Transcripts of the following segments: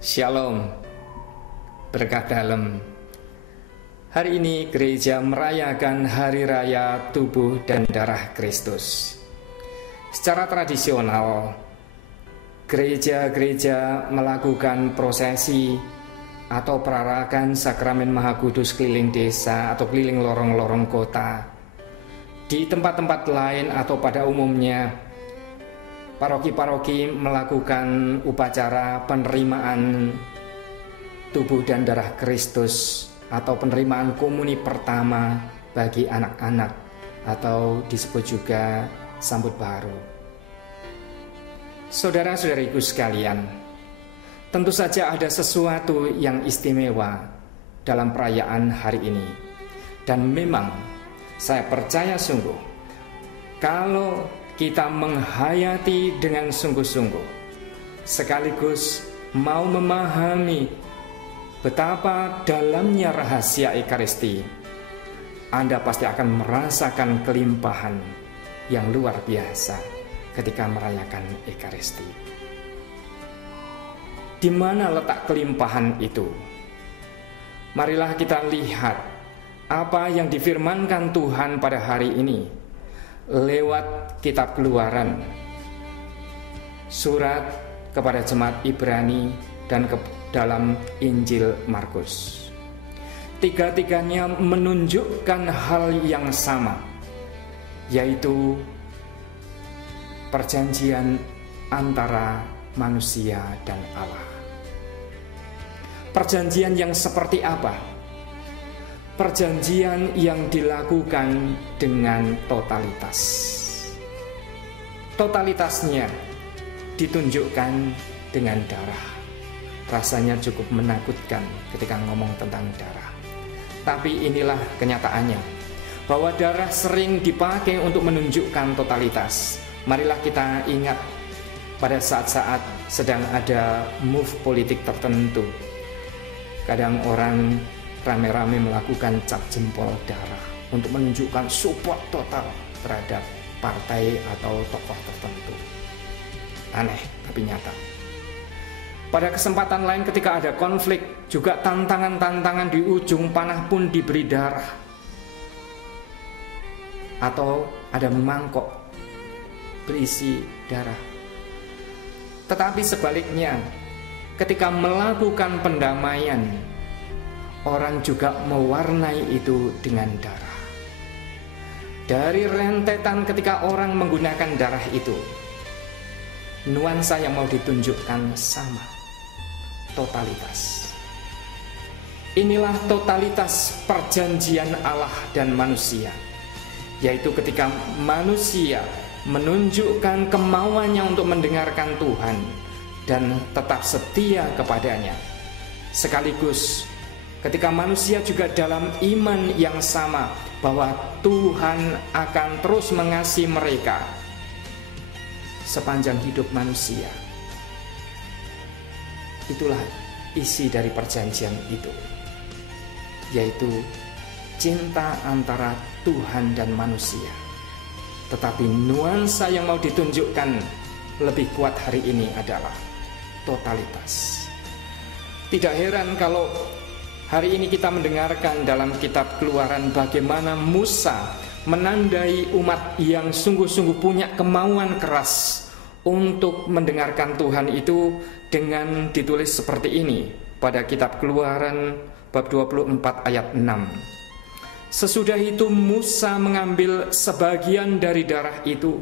Shalom, berkah dalam. Hari ini gereja merayakan Hari Raya Tubuh dan Darah Kristus. Secara tradisional, gereja-gereja melakukan prosesi atau perarakan sakramen Maha Kudus keliling desa atau keliling lorong-lorong kota. Di tempat-tempat lain atau pada umumnya, paroki-paroki melakukan upacara penerimaan tubuh dan darah Kristus atau penerimaan komuni pertama bagi anak-anak atau disebut juga sambut baru. Saudara-saudariku sekalian, tentu saja ada sesuatu yang istimewa dalam perayaan hari ini. Dan memang saya percaya sungguh kalau kita menghayati dengan sungguh-sungguh, sekaligus mau memahami betapa dalamnya rahasia Ekaristi, Anda pasti akan merasakan kelimpahan yang luar biasa ketika merayakan Ekaristi. Di mana letak kelimpahan itu? Marilah kita lihat apa yang difirmankan Tuhan pada hari ini lewat kitab Keluaran, surat kepada jemaat Ibrani, dan dalam Injil Markus. Tiga-tiganya menunjukkan hal yang sama, yaitu perjanjian antara manusia dan Allah. Perjanjian yang seperti apa? Perjanjian yang dilakukan dengan totalitas. Totalitasnya ditunjukkan dengan darah. Rasanya cukup menakutkan ketika ngomong tentang darah. Tapi inilah kenyataannya, bahwa darah sering dipakai untuk menunjukkan totalitas. Marilah kita ingat pada saat-saat sedang ada move politik tertentu. Kadang orang rame-rame melakukan cap jempol darah untuk menunjukkan support total terhadap partai atau tokoh tertentu. Aneh tapi nyata. Pada kesempatan lain ketika ada konflik, juga tantangan-tantangan di ujung panah pun diberi darah. Atau ada mangkok berisi darah. Tetapi sebaliknya, ketika melakukan pendamaian, orang juga mewarnai itu dengan darah. Dari rentetan ketika orang menggunakan darah itu, nuansa yang mau ditunjukkan sama, totalitas. Inilah totalitas perjanjian Allah dan manusia, yaitu ketika manusia menunjukkan kemauannya untuk mendengarkan Tuhan dan tetap setia kepadanya, sekaligus ketika manusia juga dalam iman yang sama bahwa Tuhan akan terus mengasihi mereka sepanjang hidup manusia. Itulah isi dari perjanjian itu, yaitu cinta antara Tuhan dan manusia. Tetapi nuansa yang mau ditunjukkan lebih kuat hari ini adalah totalitas. Tidak heran kalau hari ini kita mendengarkan dalam kitab Keluaran bagaimana Musa menandai umat yang sungguh-sungguh punya kemauan keras untuk mendengarkan Tuhan itu dengan ditulis seperti ini pada kitab Keluaran bab 24 ayat 6. Sesudah itu Musa mengambil sebagian dari darah itu,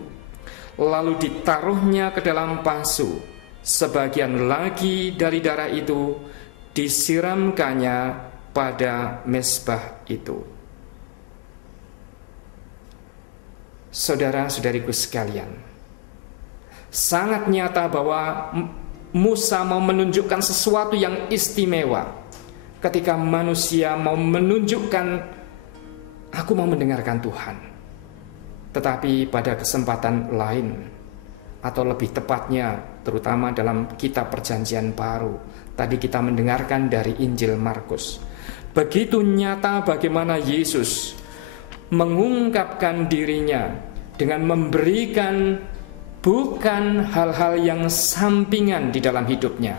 lalu ditaruhnya ke dalam pasu. Sebagian lagi dari darah itu disiramkannya pada mezbah itu. Saudara-saudariku sekalian, sangat nyata bahwa Musa mau menunjukkan sesuatu yang istimewa ketika manusia mau menunjukkan, aku mau mendengarkan Tuhan. Tetapi pada kesempatan lain, atau lebih tepatnya terutama dalam kitab Perjanjian Baru, tadi kita mendengarkan dari Injil Markus, begitu nyata bagaimana Yesus mengungkapkan dirinya dengan memberikan bukan hal-hal yang sampingan di dalam hidupnya,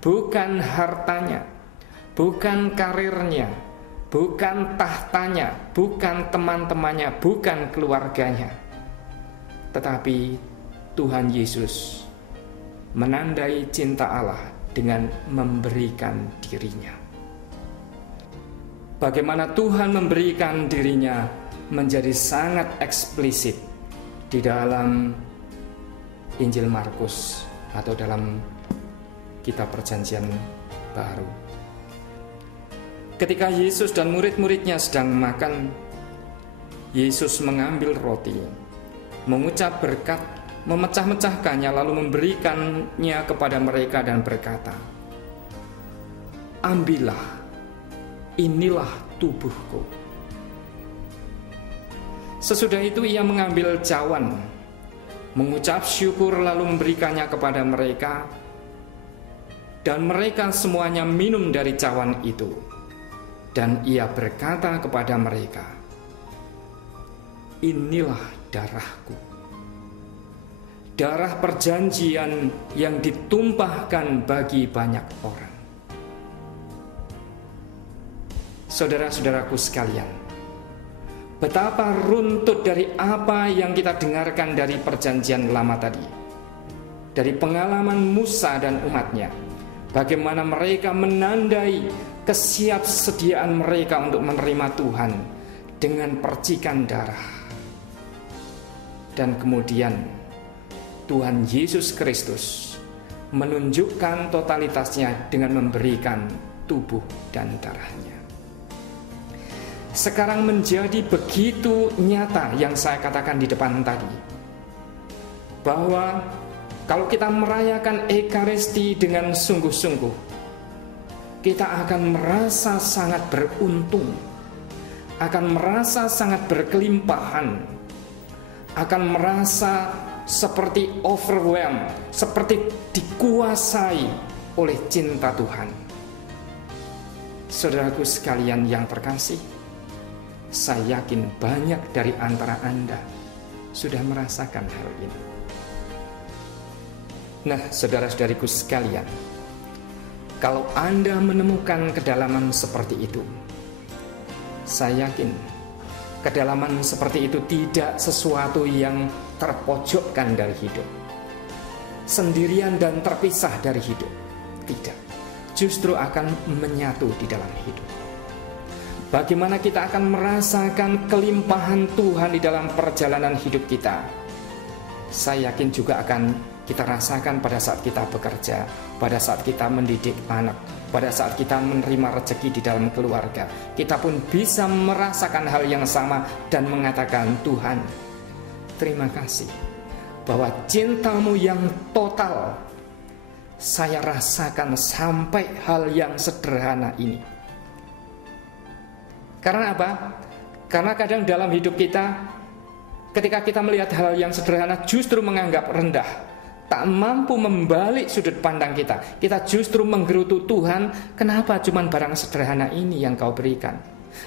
bukan hartanya, bukan karirnya, bukan tahtanya, bukan teman-temannya, bukan keluarganya, tetapi Tuhan Yesus menandai cinta Allah dengan memberikan dirinya. Bagaimana Tuhan memberikan dirinya menjadi sangat eksplisit di dalam Injil Markus atau dalam kitab Perjanjian Baru. Ketika Yesus dan murid-muridnya sedang makan, Yesus mengambil roti, mengucap berkat, memecah-mecahkannya, lalu memberikannya kepada mereka dan berkata, "Ambillah, inilah tubuhku." Sesudah itu ia mengambil cawan, mengucap syukur lalu memberikannya kepada mereka, dan mereka semuanya minum dari cawan itu. Dan ia berkata kepada mereka, "Inilah darahku, darah perjanjian yang ditumpahkan bagi banyak orang." Saudara-saudaraku sekalian, betapa runtut dari apa yang kita dengarkan dari Perjanjian Lama tadi, dari pengalaman Musa dan umatnya, bagaimana mereka menandai kesiapsediaan mereka untuk menerima Tuhan dengan percikan darah. Dan kemudian Tuhan Yesus Kristus menunjukkan totalitasnya dengan memberikan tubuh dan darahnya. Sekarang menjadi begitu nyata yang saya katakan di depan tadi, bahwa kalau kita merayakan Ekaristi dengan sungguh-sungguh, kita akan merasa sangat beruntung, akan merasa sangat berkelimpahan, akan merasa seperti overwhelmed, seperti dikuasai oleh cinta Tuhan. Saudaraku sekalian yang terkasih, saya yakin banyak dari antara Anda sudah merasakan hal ini. Nah, saudara-saudariku sekalian, kalau Anda menemukan kedalaman seperti itu, saya yakin kedalaman seperti itu tidak sesuatu yang terpojokkan dari hidup, sendirian dan terpisah dari hidup. Tidak, justru akan menyatu di dalam hidup. Bagaimana kita akan merasakan kelimpahan Tuhan di dalam perjalanan hidup kita, saya yakin juga akan kita rasakan pada saat kita bekerja, pada saat kita mendidik anak, pada saat kita menerima rezeki di dalam keluarga. Kita pun bisa merasakan hal yang sama dan mengatakan, "Tuhan, terima kasih bahwa cinta-Mu yang total saya rasakan sampai hal yang sederhana ini." Karena apa? Karena kadang dalam hidup kita, ketika kita melihat hal yang sederhana justru menganggap rendah, tak mampu membalik sudut pandang kita. Kita justru menggerutu, "Tuhan, kenapa cuma barang sederhana ini yang Kau berikan?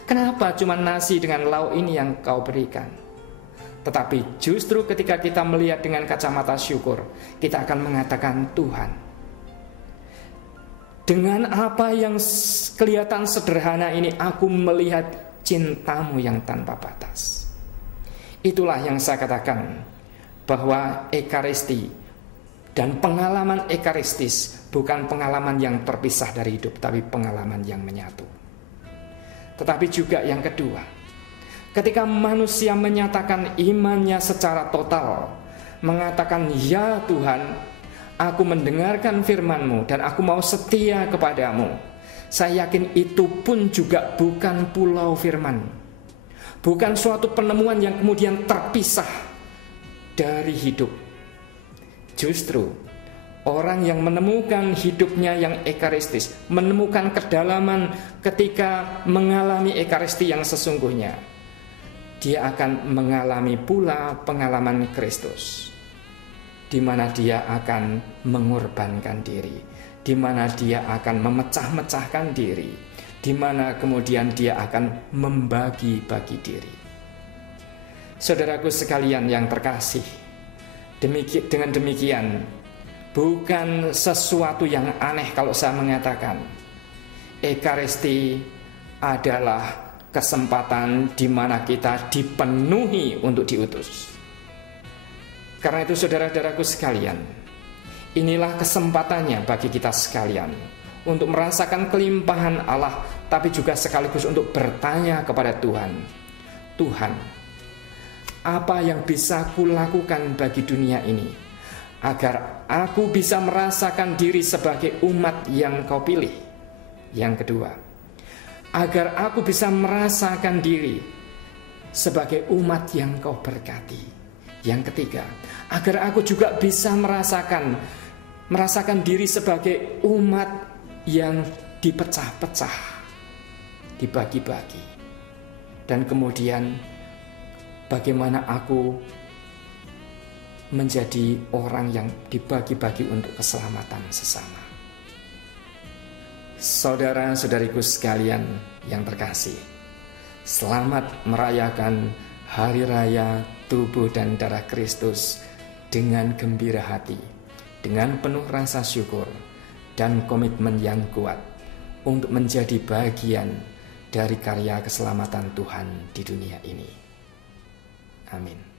Kenapa cuma nasi dengan lauk ini yang Kau berikan?" Tetapi justru ketika kita melihat dengan kacamata syukur, kita akan mengatakan, "Tuhan, dengan apa yang kelihatan sederhana ini, aku melihat cinta-Mu yang tanpa batas." Itulah yang saya katakan, bahwa Ekaristi dan pengalaman ekaristis bukan pengalaman yang terpisah dari hidup, tapi pengalaman yang menyatu. Tetapi juga yang kedua, ketika manusia menyatakan imannya secara total, mengatakan, "Ya Tuhan, aku mendengarkan firman-Mu dan aku mau setia kepadamu." Saya yakin itu pun juga bukan pulau firman, bukan suatu penemuan yang kemudian terpisah dari hidup. Justru orang yang menemukan hidupnya yang ekaristis, menemukan kedalaman ketika mengalami ekaristi yang sesungguhnya, dia akan mengalami pula pengalaman Kristus, di mana dia akan mengorbankan diri, di mana dia akan memecah-mecahkan diri, di mana kemudian dia akan membagi-bagi diri. Saudaraku sekalian yang terkasih, dengan demikian, bukan sesuatu yang aneh kalau saya mengatakan Ekaristi adalah kesempatan di mana kita dipenuhi untuk diutus. Karena itu saudara-saudaraku sekalian, inilah kesempatannya bagi kita sekalian untuk merasakan kelimpahan Allah, tapi juga sekaligus untuk bertanya kepada Tuhan, Tuhan, apa yang bisa kulakukan bagi dunia ini agar aku bisa merasakan diri sebagai umat yang Kau pilih? Yang kedua, agar aku bisa merasakan diri sebagai umat yang Kau berkati. Yang ketiga, agar aku juga bisa merasakan diri sebagai umat yang dipecah-pecah, dibagi-bagi. Dan kemudian bagaimana aku menjadi orang yang dibagi-bagi untuk keselamatan sesama. Saudara-saudariku sekalian yang terkasih, selamat merayakan Hari Raya Tubuh dan Darah Kristus dengan gembira hati, dengan penuh rasa syukur dan komitmen yang kuat untuk menjadi bagian dari karya keselamatan Tuhan di dunia ini. Amin.